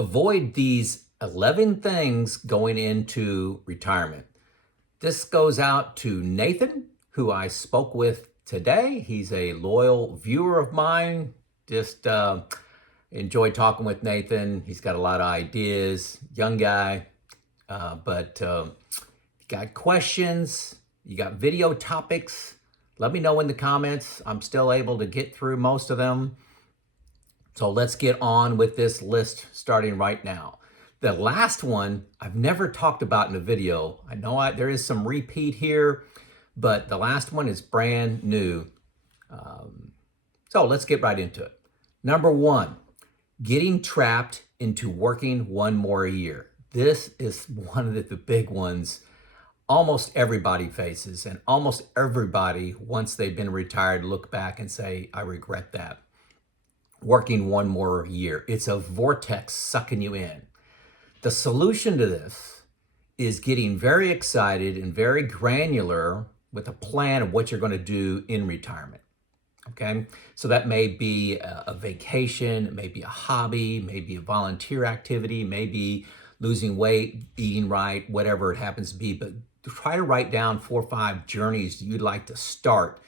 Avoid these 11 things going into retirement. This goes out to Nathan, who I spoke with today. He's a loyal viewer of mine. Just enjoy talking with Nathan. He's got a lot of ideas, young guy. But you got questions, you got video topics, let me know in the comments. I'm still able to get through most of them. So let's get on with this list starting right now. The last one I've never talked about in a video. I know there is some repeat here, but the last one is brand new. So let's get right into it. Number one, getting trapped into working one more year. This is one of the big ones almost everybody faces, and almost everybody, once they've been retired, look back and say, I regret that. Working one more year. It's a vortex sucking you in. The solution to this is getting very excited and very granular with a plan of what you're going to do in retirement. Okay, so that may be a vacation, it may be a hobby, maybe a volunteer activity, maybe losing weight, eating right, whatever it happens to be. But try to write down 4 or 5 journeys you'd like to start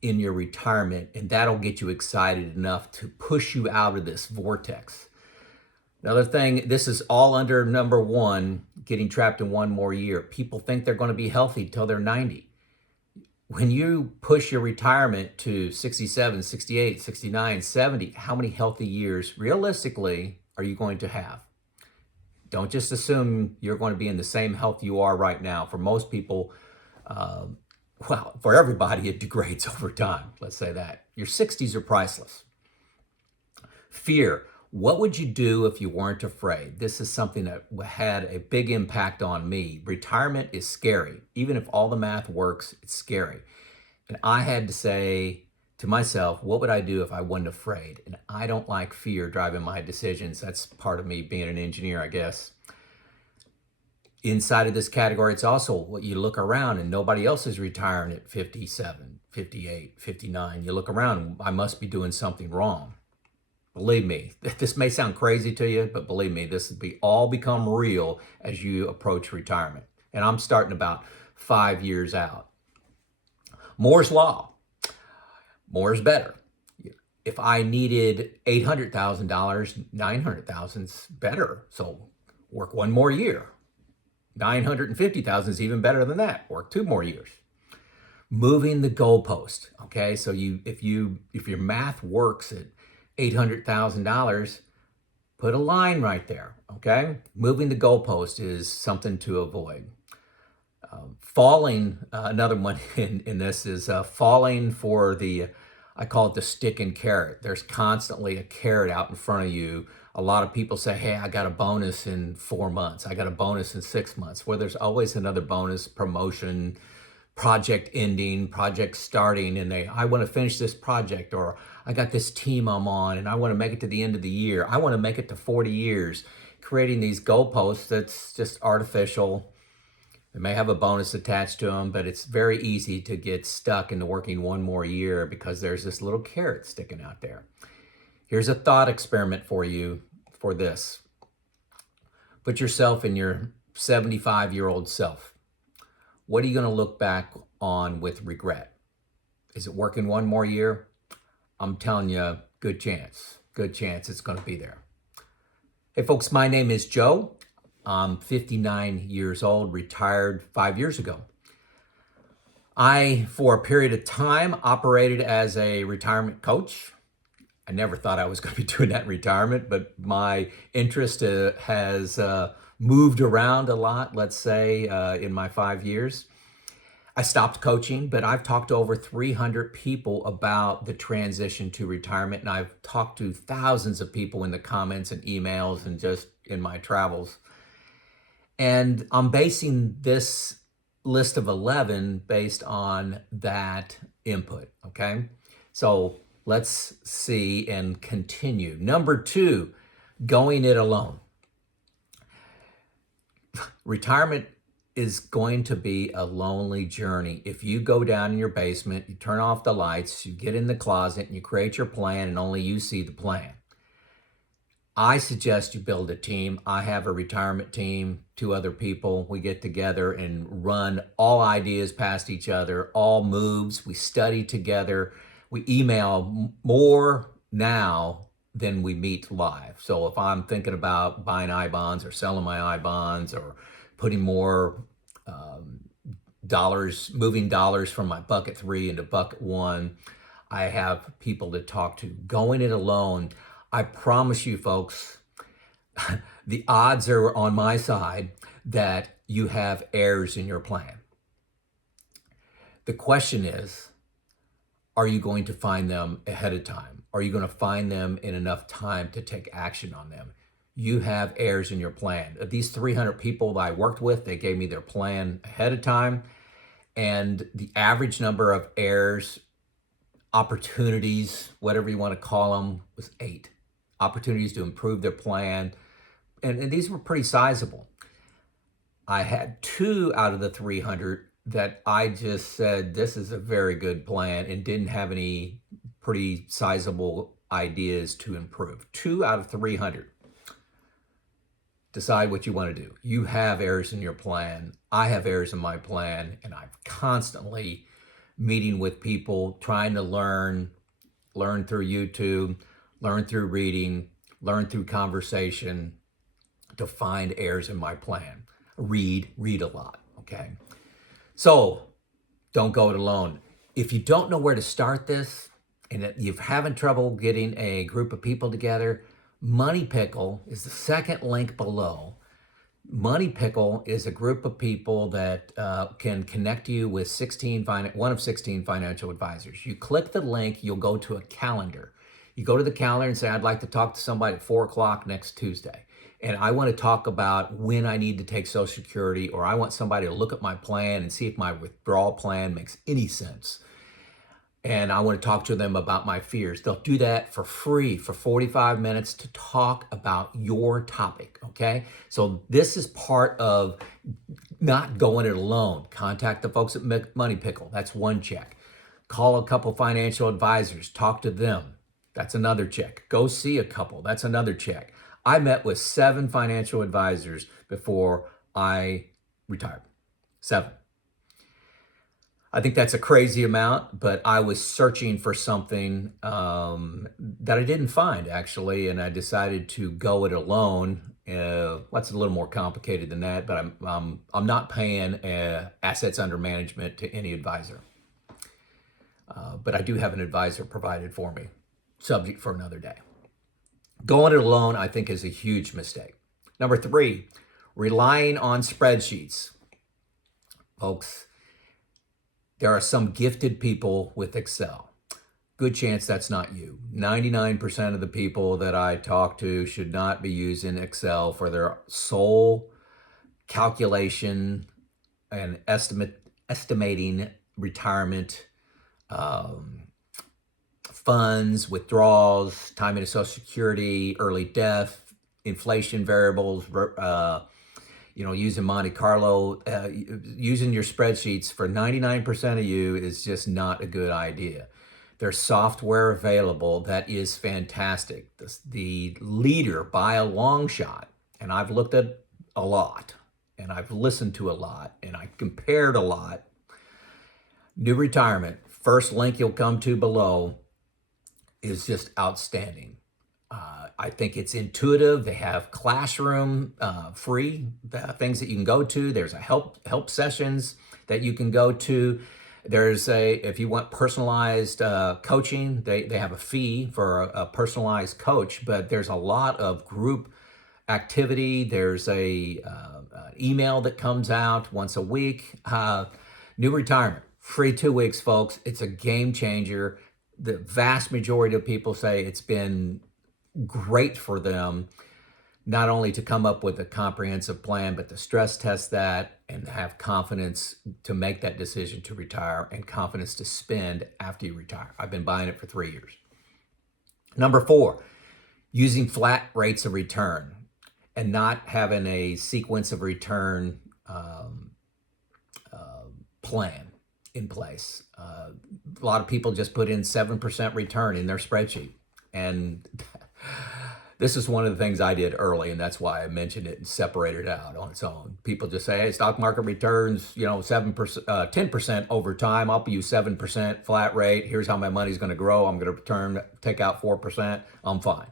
in your retirement, and that'll get you excited enough to push you out of this vortex. Another thing, this is all under number one, getting trapped in one more year. People think they're going to be healthy till they're 90. When you push your retirement to 67, 68, 69, 70, how many healthy years realistically are you going to have? Don't just assume you're going to be in the same health you are right now. For most people, well, for everybody, it degrades over time. Let's say that. Your 60s are priceless. Fear. What would you do if you weren't afraid? This is something that had a big impact on me. Retirement is scary. Even if all the math works, it's scary. And I had to say to myself, what would I do if I wasn't afraid? And I don't like fear driving my decisions. That's part of me being an engineer, I guess. Inside of this category, it's also what you look around and nobody else is retiring at 57, 58, 59. You look around, I must be doing something wrong. Believe me, this may sound crazy to you, but believe me, this will all become real as you approach retirement. And I'm starting about 5 years out. Moore's Law. More is better. If I needed $800,000, $900,000 is better. So work one more year. $950,000 is even better than that. Work 2 more years. Moving the goalpost. Okay, so if your math works at $800,000, put a line right there. Okay, moving the goalpost is something to avoid. Falling, another one in this is falling for I call it the stick and carrot. There's constantly a carrot out in front of you. A lot of people say, hey, I got a bonus in 4 months. I got a bonus in 6 months. Well, there's always another bonus, promotion, project ending, project starting, and I want to finish this project, or I got this team I'm on and I want to make it to the end of the year. I want to make it to 40 years. Creating these goalposts, that's just artificial. They may have a bonus attached to them, but it's very easy to get stuck into working one more year because there's this little carrot sticking out there. Here's a thought experiment for you for this. Put yourself in your 75-year-old self. What are you going to look back on with regret? Is it working one more year? I'm telling you, good chance it's going to be there. Hey folks, my name is Joe. I'm 59 years old, retired 5 years ago. I, for a period of time, operated as a retirement coach. I never thought I was going to be doing that in retirement, but my interest has moved around a lot, let's say, in my 5 years. I stopped coaching, but I've talked to over 300 people about the transition to retirement, and I've talked to thousands of people in the comments and emails and just in my travels. And I'm basing this list of 11 based on that input, okay? So let's see and continue. Number 2, going it alone. Retirement is going to be a lonely journey. If you go down in your basement, you turn off the lights, you get in the closet, and you create your plan, and only you see the plan. I suggest you build a team. I have a retirement team, 2 other people. We get together and run all ideas past each other, all moves. We study together. We email more now than we meet live. So if I'm thinking about buying I bonds or selling my I bonds or putting more dollars, moving dollars from my bucket 3 into bucket 1, I have people to talk to. Going it alone, I promise you, folks, the odds are on my side that you have errors in your plan. The question is, are you going to find them ahead of time? Are you going to find them in enough time to take action on them? You have errors in your plan. These 300 people that I worked with, they gave me their plan ahead of time. And the average number of errors, opportunities, whatever you want to call them, was 8. Opportunities to improve their plan. And these were pretty sizable. I had 2 out of the 300 that I just said, this is a very good plan, and didn't have any pretty sizable ideas to improve. 2 out of 300. Decide what you want to do. You have errors in your plan. I have errors in my plan, and I'm constantly meeting with people, trying to learn through YouTube, learn through reading, learn through conversation to find errors in my plan. Read a lot, okay? So don't go it alone. If you don't know where to start this, and you're having trouble getting a group of people together, Money Pickle is the second link below. Money Pickle is a group of people that can connect you with one of 16 financial advisors. You click the link, you'll go to a calendar. You go to the calendar and say, I'd like to talk to somebody at 4 o'clock next Tuesday. And I want to talk about when I need to take Social Security, or I want somebody to look at my plan and see if my withdrawal plan makes any sense. And I want to talk to them about my fears. They'll do that for free for 45 minutes to talk about your topic, okay? So this is part of not going it alone. Contact the folks at Money Pickle. That's one check. Call a couple financial advisors. Talk to them. That's another check. Go see a couple. That's another check. I met with 7 financial advisors before I retired. 7. I think that's a crazy amount, but I was searching for something that I didn't find, actually, and I decided to go it alone. That's a little more complicated than that, but I'm not paying assets under management to any advisor. But I do have an advisor provided for me, subject for another day. Going it alone, I think, is a huge mistake. Number 3, relying on spreadsheets. Folks, there are some gifted people with Excel. Good chance that's not you. 99% of the people that I talk to should not be using Excel for their sole calculation and estimating retirement funds, withdrawals, timing of Social Security, early death, inflation variables, using Monte Carlo, using your spreadsheets for 99% of you is just not a good idea. There's software available that is fantastic. The leader by a long shot, and I've looked at a lot, and I've listened to a lot, and I compared a lot. New Retirement, first link you'll come to below, is just outstanding. I think it's intuitive. They have classroom free things that you can go to. There's a help sessions that you can go to. There's if you want personalized coaching, they have a fee for a personalized coach, but there's a lot of group activity. There's a email that comes out once a week. New Retirement, free 2 weeks, folks. It's a game changer. The vast majority of people say it's been great for them, not only to come up with a comprehensive plan, but to stress test that and have confidence to make that decision to retire and confidence to spend after you retire. I've been buying it for 3 years. Number 4, using flat rates of return and not having a sequence of return plan in place. A lot of people just put in 7% return in their spreadsheet, and This is one of the things I did early, and that's why I mentioned it and separated it out on its own. People just say, hey, stock market returns, 7%, 10% over time. I'll use 7% flat rate. Here's how my money's going to grow. I'm going to take out 4%. I'm fine.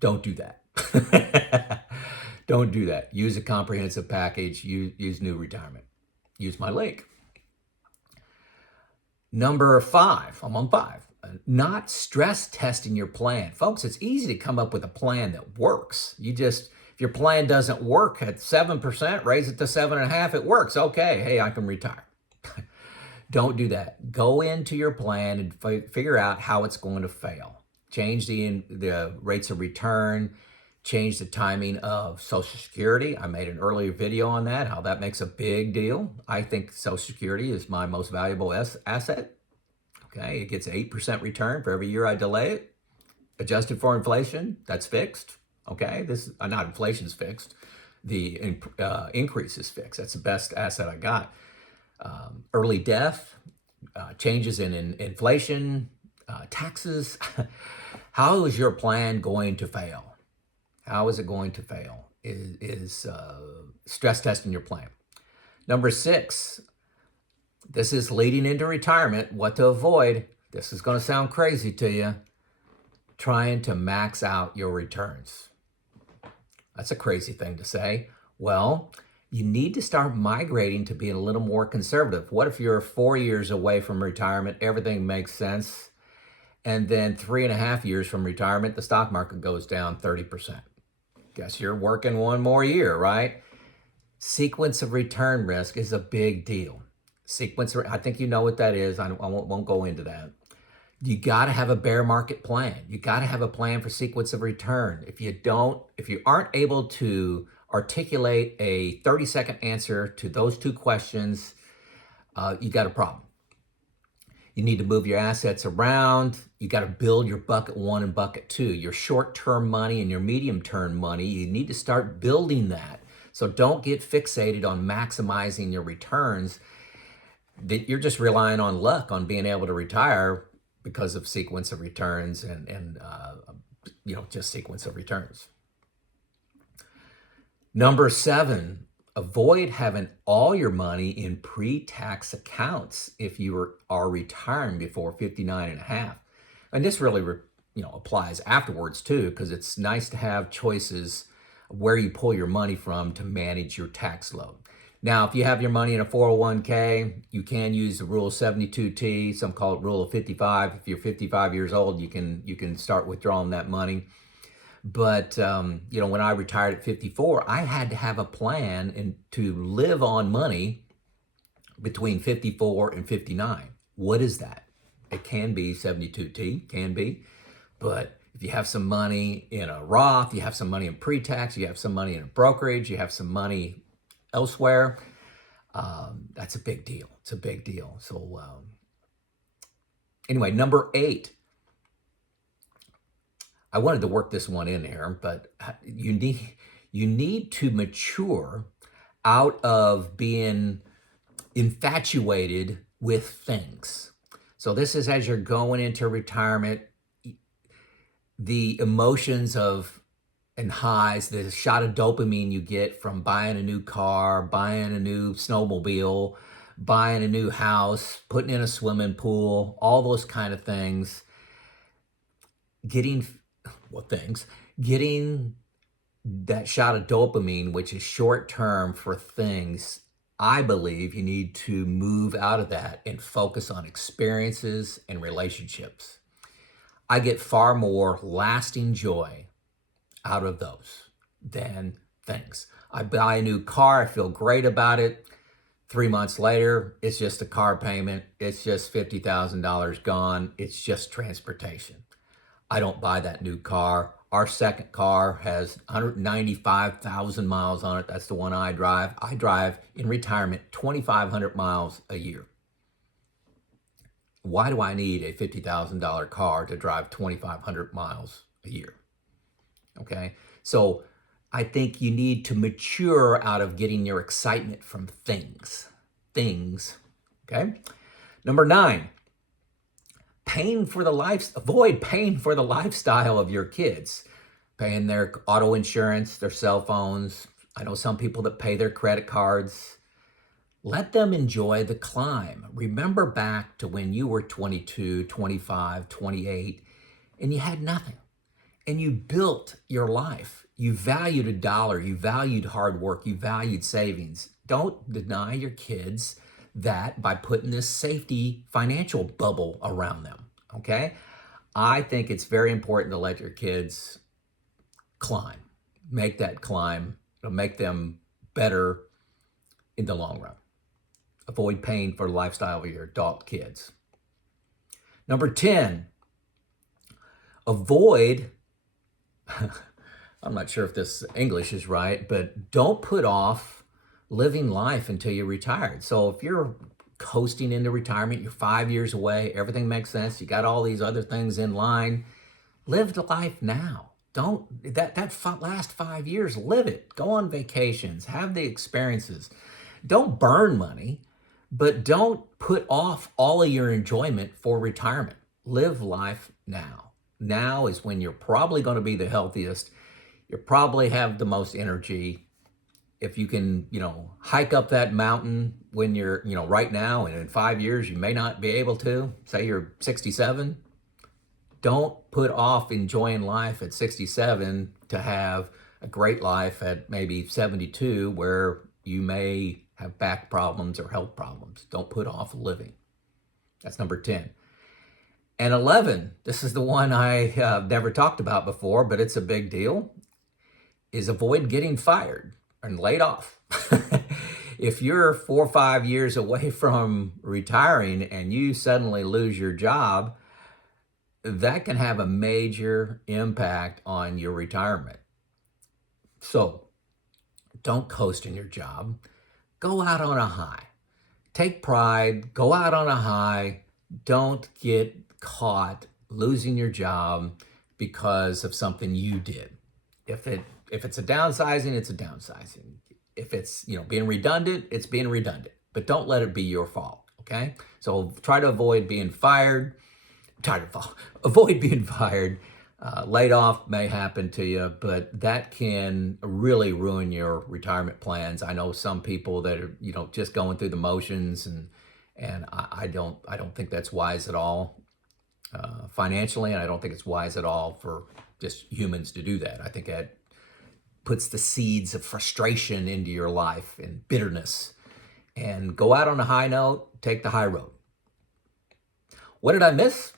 Don't do that. Don't do that. Use a comprehensive package. Use New Retirement. Use my link. Number 5, I'm on 5. Not stress testing your plan. Folks, it's easy to come up with a plan that works. If your plan doesn't work at 7%, raise it to 7.5%, it works. Okay, hey, I can retire. Don't do that. Go into your plan and figure out how it's going to fail. Change the rates of return, change the timing of Social Security. I made an earlier video on that, how that makes a big deal. I think Social Security is my most valuable asset. Okay, it gets 8% return for every year I delay it. Adjusted for inflation, that's fixed. Okay, not inflation's fixed. The increase is fixed. That's the best asset I got. Early death, changes in inflation, taxes. How is your plan going to fail? How is it going to fail? Is stress testing your plan. Number 6, this is leading into retirement. What to avoid. This is going to sound crazy to you. Trying to max out your returns. That's a crazy thing to say. Well, you need to start migrating to being a little more conservative. What if you're 4 years away from retirement, everything makes sense, and then 3.5 years from retirement, the stock market goes down 30%? Guess you're working one more year, right? Sequence of return risk is a big deal. I think you know what that is. I won't go into that. You got to have a bear market plan. You got to have a plan for sequence of return. If you aren't able to articulate a 30-second answer to those 2 questions, you got a problem. You need to move your assets around. You got to build your bucket 1 and bucket 2, your short-term money and your medium-term money. You need to start building that. So don't get fixated on maximizing your returns. That you're just relying on luck, on being able to retire because of sequence of returns and just sequence of returns. Number 7, avoid having all your money in pre-tax accounts if you are retiring before 59.5. And this really applies afterwards too, because it's nice to have choices where you pull your money from to manage your tax load. Now, if you have your money in a 401k, you can use the rule 72T. Some call it rule of 55. If you're 55 years old, you can start withdrawing that money. But when I retired at 54, I had to have a plan to live on money between 54 and 59. What is that? It can be 72T, can be. But if you have some money in a Roth, you have some money in pre-tax, you have some money in a brokerage, you have some money elsewhere, that's a big deal. It's a big deal. So anyway, number 8. I wanted to work this one in here, but you need to mature out of being infatuated with things. So this is as you're going into retirement, the emotions and highs, the shot of dopamine you get from buying a new car, buying a new snowmobile, buying a new house, putting in a swimming pool, all those kind of things. Getting that shot of dopamine, which is short term for things, I believe you need to move out of that and focus on experiences and relationships. I get far more lasting joy out of those than things. I buy a new car, I feel great about it. 3 months later, it's just a car payment. It's just $50,000 gone. It's just transportation. I don't buy that new car. Our second car has 195,000 miles on it. That's the one I drive. I drive in retirement 2,500 miles a year. Why do I need a $50,000 car to drive 2,500 miles a year? Okay, so I think you need to mature out of getting your excitement from things. Okay? Number 9, avoid paying for the lifestyle of your kids. paying their auto insurance, their cell phones. I know some people that pay their credit cards. Let them enjoy the climb. Remember back to when you were 22, 25, 28, and you had nothing. And you built your life. You valued a dollar. You valued hard work. You valued savings. Don't deny your kids that by putting this safety financial bubble around them, okay? I think it's very important to let your kids climb, make that climb. It'll make them better in the long run. Avoid paying for the lifestyle of your adult kids. Number 10, avoid, I'm not sure if this English is right, but don't put off living life until you're retired. So if you're coasting into retirement, you're 5 years away, everything makes sense, you got all these other things in line, live the life now. Don't, that last 5 years, live it. Go on vacations, have the experiences. Don't burn money, but don't put off all of your enjoyment for retirement. Live life now. Now is when you're probably going to be the healthiest. You probably have the most energy. If you can, hike up that mountain when you're, right now, and in 5 years, you may not be able to, say you're 67, don't put off enjoying life at 67 to have a great life at maybe 72 where you may have back problems or health problems. Don't put off living. That's number 10. And 11, this is the one I have never talked about before, but it's a big deal, is avoid getting fired and laid off. If you're 4 or 5 years away from retiring and you suddenly lose your job, that can have a major impact on your retirement. So don't coast in your job. Go out on a high. Take pride. Go out on a high. Don't get caught losing your job because of something you did. If it's a downsizing, it's a downsizing. If it's being redundant, it's being redundant. But don't let it be your fault. Okay. So try to avoid being fired. Avoid being fired. Laid off may happen to you, but that can really ruin your retirement plans. I know some people that are, just going through the motions, and I don't think that's wise at all financially, and I don't think it's wise at all for just humans to do that. I think that puts the seeds of frustration into your life and bitterness. And go out on a high note, take the high road. What did I miss?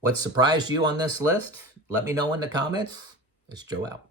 What surprised you on this list? Let me know in the comments. It's Joe out.